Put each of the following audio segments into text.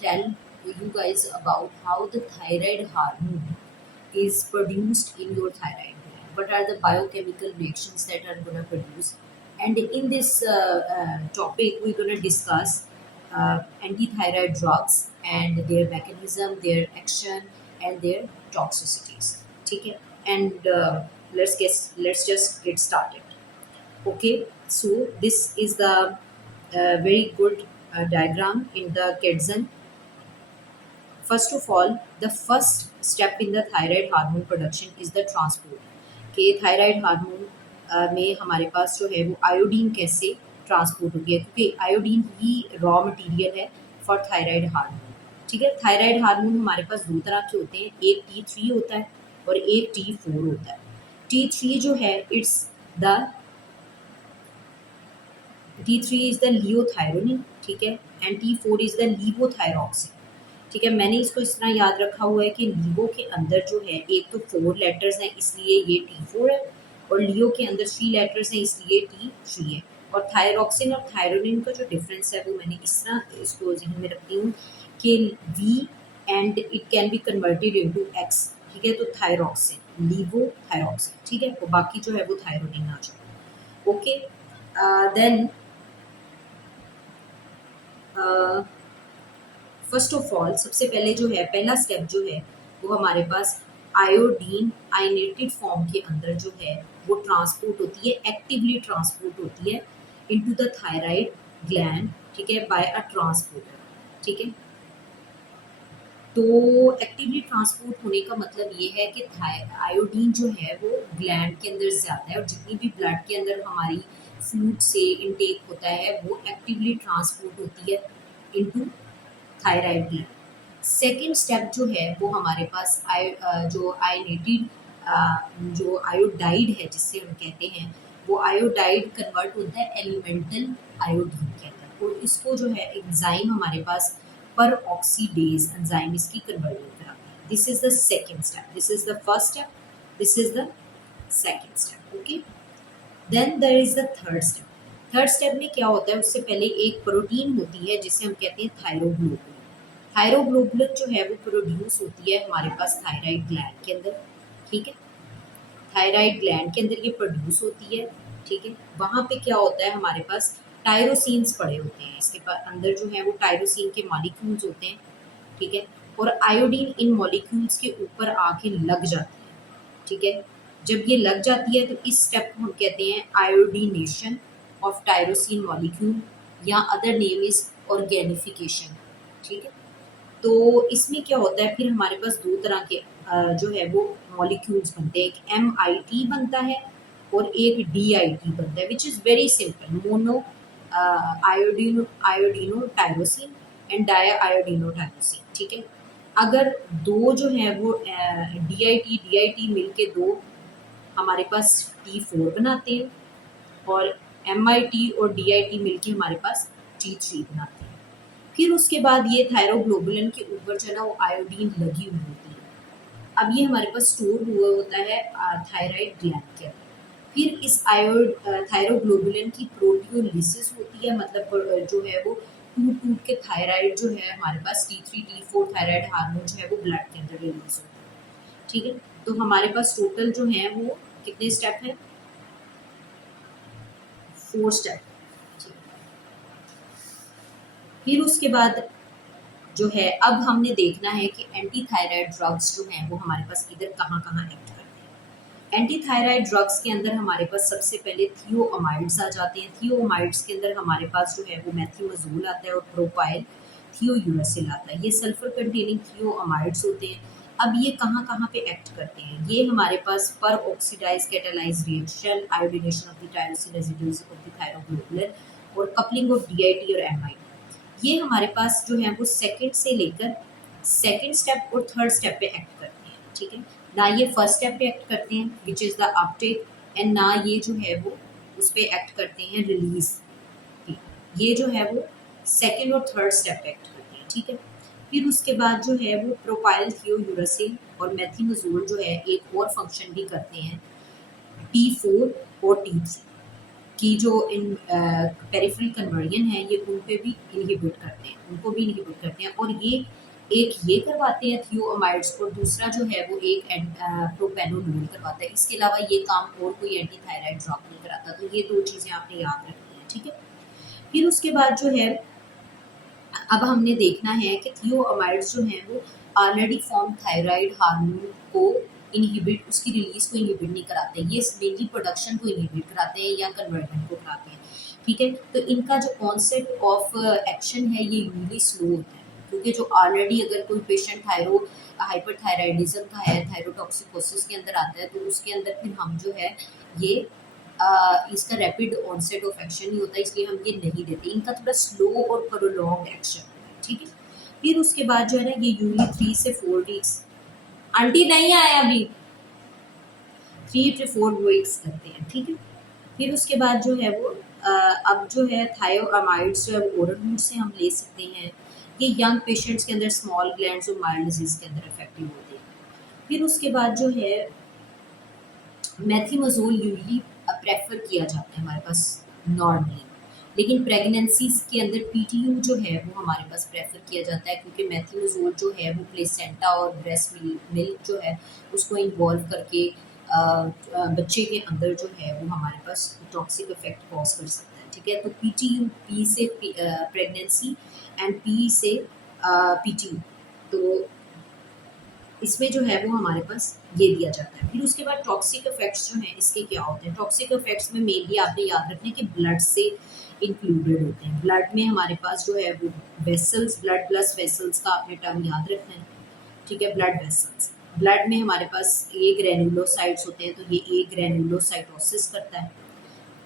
tell you guys about how the thyroid hormone is produced in your thyroid gland. What are the biochemical reactions that are going to produce? And in this topic, we're going to discuss anti-thyroid drugs and their mechanism, their action, and their toxicities. Okay, and let's just get started. Okay, so this is the very good diagram in the Kedzen. First of all, the first step in the thyroid hormone production is the transport कि thyroid hormone में हमारे पास जो है वो iodine कैसे transport होती है, क्योंकि आयोडीन ही रॉ मटेरियल है फॉर थायराइड हार्मोन. ठीक है, थायराइड हार्मोन हमारे पास दो तरह के होते हैं, एक T3 होता है और एक T4 होता है. T3 जो है it's the T3 is the liothyronine, ठीक है, एंड T4 इज द लीवोथायरॉक्सिन. ठीक है, मैंने इसको इस तरह याद रखा हुआ है कि लीवो के अंदर जो है एक तो 4 लेटर्स हैं इसलिए ये T4 है, और लियो के अंदर 3 लेटर्स हैं इसलिए T3 है. और थायरॉक्सिन और थायरोनिन का जो डिफरेंस है वो मैंने इस तरह इसको जहन में रखती हूँ कि V and it can be converted into X. ठीक है, तो थायरॉक्सिन, लीवो थायरॉक्सिन. ठीक है, तो बाकी जो है वो थायरोनिन आ जाए. Okay, then first of all सबसे पहले जो है पहला स्टेप जो है वो हमारे पास आयोडीन आयनेटेड फॉर्म के अंदर जो है वो ट्रांसपोर्ट होती है, एक्टिवली ट्रांसपोर्ट होती है इनटू द थायराइड ग्लैंड. ठीक है, बाय अ ट्रांसपोर्टर. ठीक है, तो एक्टिवली ट्रांसपोर्ट होने का मतलब ये है कि आयोडीन जो है वो ग्लैंड के अंदर ज़्यादा है और जितनी भी ब्लड के अंदर हमारी फूड से इनटेक होता है वो एक्टिवली ट्रांसपोर्ट होती है into thyroid gland. Second step जो है वो हमारे पास जो आयोनेटेड जो आयोडाइड है जिससे हम कहते हैं वो आयोडाइड कन्वर्ट होता है एलिमेंटल आयोडीन के अंदर, और इसको जो है एंजाइम हमारे पास पर ऑक्सीडेज एंजाइम इसकी कन्वर्जन कराता है. This is the second step, this is the first step, this is the second step. Okay, then there is the third step. Third step में क्या होता है, उससे पहले एक प्रोटीन होती है जिसे हम कहते हैं थायरोग्लोबुलिन. थायरोग्लोबुलिन जो है वो प्रोड्यूस होती है हमारे पास थायराइड ग्लैंड के अंदर. ठीक है, थायराइड ग्लैंड के अंदर ये प्रोड्यूस होती है. ठीक है, वहाँ पे क्या होता है हमारे पास टायरोसिन्स पड़े होते हैं, इसके पास अंदर जो है वो टायरोसिन के मॉलिक्यूल्स होते हैं. ठीक है, और आयोडीन इन मॉलिक्यूल्स के ऊपर आके लग जाती है. ठीक है, जब ये लग जाती है तो इस स्टेप को हम कहते हैं आयोडीनेशन ऑफ टायरोसिन मॉलिक्यूल, या अदर नेम इज ऑर्गेनिफिकेशन. ठीक है, तो इसमें क्या होता है फिर हमारे पास दो तरह के जो है वो मॉलिक्यूल्स बनते हैं, एक MIT बनता है और एक DIT बनता है, which is very simple, monoiodotyrosine and diiodotyrosine. ठीक है, अगर दो जो है वो DIT मिलके दो हमारे पास T4 बनाते हैं, और MIT और DIT मिलके हमारे पास T3 बनाते हैं. फिर उसके बाद ये थायरोग्लोबुलिन के ऊपर जो है ना वो आयोडीन लगी हुई होती है. अब ये हमारे पास स्टोर हुआ होता है थायराइड ग्लैंड के अंदर. फिर इस थायरोग्लोबुलिन की प्रोटियोलिसिस होती है, मतलब जो है वो टूट टूट के थायराइड जो है हमारे पास T3 T4 थायराइड हार्मोन जो है वो ब्लड के अंदर रिलीज होता है. ठीक है, तो हमारे पास टोटल जो है वो कितने स्टेप है, 4 स्टेप. फिर उसके बाद जो है अब हमने देखना है कि एंटी थायराइड ड्रग्स जो हैं वो हमारे पास इधर कहाँ कहाँ एक्ट करते हैं. एंटी थायराइड ड्रग्स के अंदर हमारे पास सबसे पहले थियोअमाइड्स आ जाते हैं. थियोअमाइड्स के अंदर हमारे पास जो है वो मेथिमोजोल आता है और प्रोपाइल थियोयूरासिल आता है. ये सल्फर कंटेनिंग थियोअमाइड्स होते हैं. अब ये कहाँ कहाँ पे एक्ट करते हैं, ये हमारे पास पर oxidise catalyse reaction, iodination of the tyrosine residues of the thyroglobulin, और कपलिंग ऑफ DIT और MIT, ये हमारे पास जो है वो सेकंड से लेकर सेकंड स्टेप और थर्ड स्टेप पे एक्ट करते हैं. ठीक है, ना ये फर्स्ट स्टेप पे एक्ट करते हैं which is the Uptake, and ना ये जो है वो उस पर एक्ट करते हैं रिलीज. ये जो है वो सेकंड और थर्ड स्टेप पे एक्ट करते हैं. ठीक है, फिर उसके बाद जो है वो प्रोपाइल थियोयूरासिल और मेथिमोजोल जो है एक और फंक्शन भी करते हैं, T4 और T3. की जो इन पेरिफेरल कन्वर्जन है ये उन पे भी इनहिबिट करते हैं, उनको भी इनहिबिट करते हैं। और ये करवाते हैं थियोअमाइड्स, और दूसरा जो है वो एक प्रोपेनोलोल करवाता है। इसके अलावा ये काम और कोई एंटी थायराइड ड्रग नहीं कराता। तो ये 2 चीज़ें आपने याद रखनी है, ठीक है। फिर उसके बाद जो है अब हमने देखना है कि थियोअमाइड्स जो हैं वो ऑलरेडी फॉर्म थायराइड हार्मोन को इनहिबिट, उसकी रिलीज को इनहिबिट नहीं कराते, ये मेनली प्रोडक्शन को इनहिबिट कराते हैं या कन्वर्जन को कराते हैं, ठीक है। तो इनका जो कॉन्सेप्ट ऑफ एक्शन है ये यूजली स्लो होता है, क्योंकि जो ऑलरेडी अगर कोई पेशेंट हाइपरथायराइडिज्म का है, थायरोटॉक्सिकोसिस के अंदर आता है, तो उसके अंदर फिर हम जो है ये इसका रैपिड ऑनसेट ऑफ एक्शन नहीं होता, इसलिए हम ये नहीं देते। इनका थोड़ा स्लो और प्रोलॉन्ग एक्शन होता है, ठीक है। फिर उसके बाद जो है ना ये यूजली 3 से 4 वीक्स, आंटी नहीं आए अभी, 3 से 4 वीक्स करते हैं, ठीक है। फिर उसके बाद जो है वो अब जो है थायोअमाइड्स जो है ओरल रूट से हम ले सकते हैं। ये यंग पेशेंट्स के अंदर स्मॉल ग्लैंड्स और माइल्ड डिजीज के अंदर इफेक्टिव होते हैं। फिर उसके बाद जो है मेथिमोजोल यूजली प्रेफर किया जाता है हमारे पास नॉर्मली, लेकिन प्रेगनेंसीज के अंदर पीटीयू जो है वो हमारे पास प्रेफर किया जाता है, क्योंकि मेथिमोजोल जो है वो प्लेसेंटा और ब्रेस्ट मिल्क जो है उसको इन्वॉल्व करके बच्चे के अंदर जो है वो हमारे पास टॉक्सिक इफेक्ट कॉज कर सकता है, ठीक है। तो पीटीयू, पी से प्रेगनेंसी एंड पी से पीटीयू, तो इसमें जो है वो हमारे पास ये दिया जाता है। फिर उसके बाद टॉक्सिक इफेक्ट्स जो हैं इसके क्या होते हैं। टॉक्सिक इफेक्ट्स में मेनली आपने याद रखना है कि ब्लड से इंक्लूडेड होते हैं। ब्लड में हमारे पास जो है वो वेसल्स, ब्लड प्लस वेसल्स का आपने टर्म याद रखना है, ठीक है। ब्लड वेसल्स, ब्लड में हमारे पास ए ग्रेन्युलोसाइट्स होते हैं, तो ये ए ग्रेन्युलोसाइटोसिस करता है।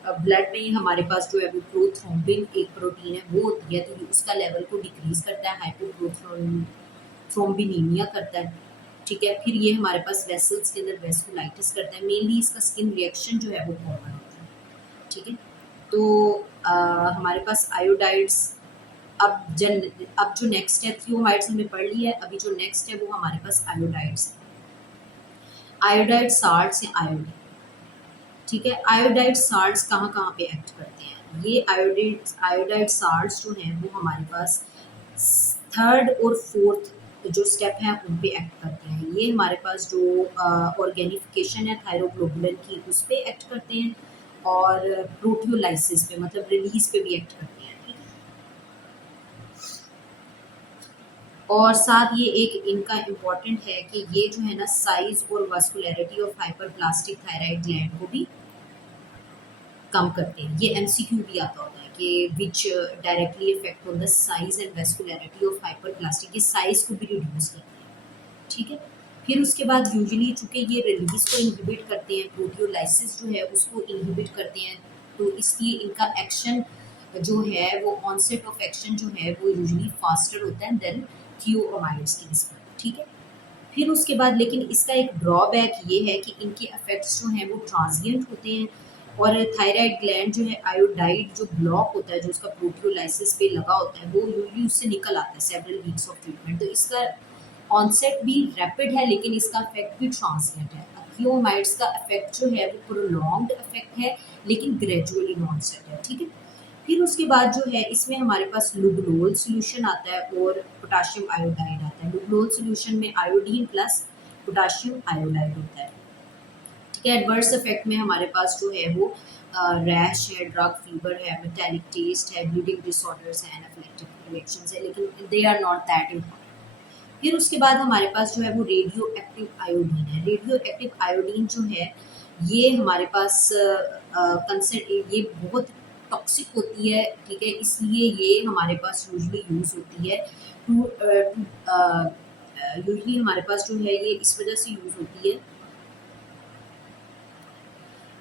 ब्लड में हमारे पास जो है वो प्रोथ्रोम्बिन एक प्रोटीन है वो होती है, तो ये उसका लेवल को डिक्रीज करता है, हाइपोप्रोथ्रोम्बिनीमिया करता है, ठीक है। फिर ये हमारे पास वेसल्स के अंदर वेस्कुलाइटिस करता है, मेनली इसका स्किन रिएक्शन जो है वो कॉमन होता है, ठीक है। तो हमारे पास आयोडाइड्स, अब जो नेक्स्ट है, थियोमाइड्स हमने पढ़ लिया है, अभी जो नेक्स्ट है वो हमारे पास आयोडाइड्स है। आयोडाइड साल्ट्स या आयोडीन, ठीक है। आयोडाइड साल्ट्स कहाँ कहाँ पे एक्ट करते हैं। ये आयोडाइड साल्ट्स जो हैं वो हमारे पास 3rd और 4th जो स्टेप है उन पे एक्ट करते हैं। ये हमारे पास जो ऑर्गेनिफिकेशन है थायरोग्लोबुलिन की उस पे एक्ट करते हैं, और प्रोटियोलाइसिस पे मतलब रिलीज पे भी एक्ट करते हैं, ठीक है। और साथ ये एक इनका इम्पॉर्टेंट है कि ये जो है ना साइज और वास्कुलरिटी ऑफ हाइपरप्लास्टिक थायराइड ग्लैंड को भी कम करते हैं। ये एमसीक्यू भी आता होता है कि विच directly effect on the size and vascularity of hyperplastic, ये साइज को भी रिड्यूस करते हैं, ठीक है। फिर उसके बाद यूजुअली चूंकि ये रिलीज को इनहिबिट करते हैं, प्रोटियोलाइसिस जो है उसको इनहिबिट करते हैं, तो इसलिए इनका एक्शन जो है वो ऑनसेट ऑफ एक्शन जो है वो यूजुअली फास्टर होता है देन थियोअमाइड्स की रिस्पेक्ट, ठीक है। फिर उसके बाद लेकिन इसका एक ड्रॉबैक ये है कि इनके इफेक्ट्स जो हैं वो ट्रांजिएंट होते हैं, और थायराइड ग्लैंड जो है आयोडाइड जो ब्लॉक होता है, जो उसका प्रोटियोलाइसिस पे लगा होता है, वो यूजुअली उससे निकल आता है सेवरल वीक्स ऑफ ट्रीटमेंट। तो इसका ऑनसेट भी रैपिड है, लेकिन इसका इफेक्ट भी ट्रांजिएंट है। थियोमाइड्स का इफेक्ट जो है वो प्रोलॉन्ग्ड इफेक्ट है, लेकिन ग्रेजुअली ऑनसेट है, ठीक है। फिर उसके बाद जो है इसमें हमारे पास लुगनोल सोल्यूशन आता है और पोटाशियम आयोडाइड आता है। लुगनोल सोल्यूशन में आयोडीन प्लस पोटाशियम आयोडाइड होता है, ठीक है। एडवर्स इफेक्ट में हमारे पास जो है वो रैश है, ड्रग फीवर है, मेटालिक टेस्ट है, ब्लीडिंग डिसऑर्डर्स है, एनाफिलेक्टिक रिएक्शंस है, लेकिन they are not that important. फिर उसके बाद हमारे पास जो है वो रेडियो एक्टिव आयोडीन है। रेडियो एक्टिव आयोडीन जो है ये हमारे पास ये बहुत टॉक्सिक होती है, ठीक है। इसलिए ये हमारे पास यूजली यूज़ होती है यूजली हमारे पास जो है ये इस वजह से यूज़ होती है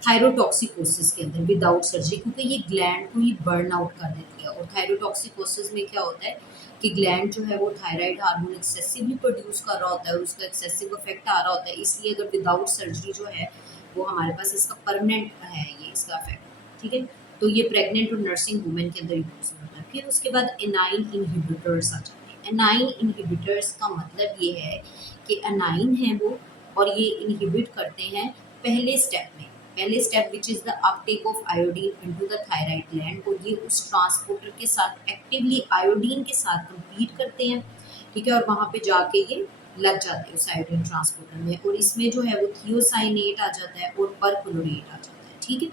थायरोटॉक्सिकोसिस के अंदर विदाउट सर्जरी, क्योंकि ये ग्लैंड को ही बर्न आउट कर देती है। और थायरोटॉक्सिकोसिस में क्या होता है कि ग्लैंड जो है वो थायराइड हार्मोन एक्सेसिवली प्रोड्यूस कर रहा होता है और उसका एक्सेसिव इफेक्ट आ रहा होता है, इसलिए अगर विदाउट सर्जरी जो है वो हमारे पास इसका परमानेंट है ये इसका इफेक्ट, ठीक है। तो ये प्रेग्नेंट और नर्सिंग वुमेन के अंदर यूज होता है। फिर उसके बाद एनाइन इनहिबिटर्स आ जाते हैं। एनाइन इनहिबिटर्स का मतलब ये है कि एनाइन है वो, और ये इनहिबिट करते हैं पहले स्टेप में, पहले step which is the Uptake of iodine into the thyroid gland, और ये उस ट्रांसपोर्टर के साथ एक्टिवली आयोडीन के साथ कम्पीट करते हैं, ठीक है, और वहाँ पे जाके ये लग जाते हैं उस आयोडीन ट्रांसपोर्टर में, और इसमें जो है वो थियोसाइनेट आ जाता है और परक्लोरेट आ जाता है, ठीक है।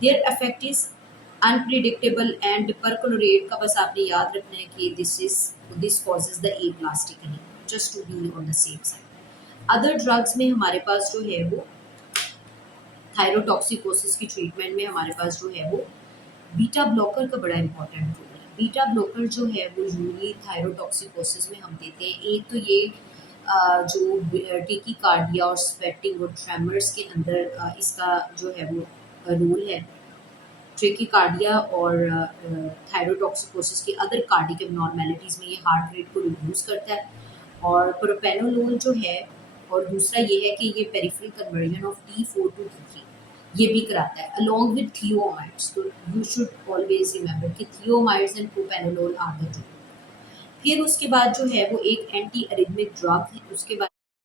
Their effect is unpredictable and perchlorate का बस आपने याद रखना है कि this causes the aplastic anaemia, just to be on the safe side. Other drugs में हमारे पास जो है वो थायरोटॉक्सिकोसिस की ट्रीटमेंट में हमारे पास जो है वो बीटा ब्लॉकर का बड़ा इंपॉर्टेंट रोल है। बीटा ब्लॉकर जो है वो यूजली थायरोटॉक्सिकोसिस में हम देते हैं। एक तो ये जो टेकीकार्डिया और स्वेटिंग और ट्रेमर्स के अंदर इसका जो है वो रोल है। ट्रेकीकार्डिया और थायरोटॉक्सिकोसिस की अदर कार्डिक एबनॉर्मेलिटीज़ में ये हार्ट रेट को रिड्यूस करता है। और प्रोपेनोलोल जो है, और दूसरा ये है कि ये peripheral conversion of T4 to T3 ये भी कराता है अलोंग विद थियोमाइड्स। तो यू शुड ऑलवेज रिमेंबर कि thioamides and propranolol are the two. फिर उसके बाद जो है वो एक एंटी अरिथमिक ड्रग है, उसके बाद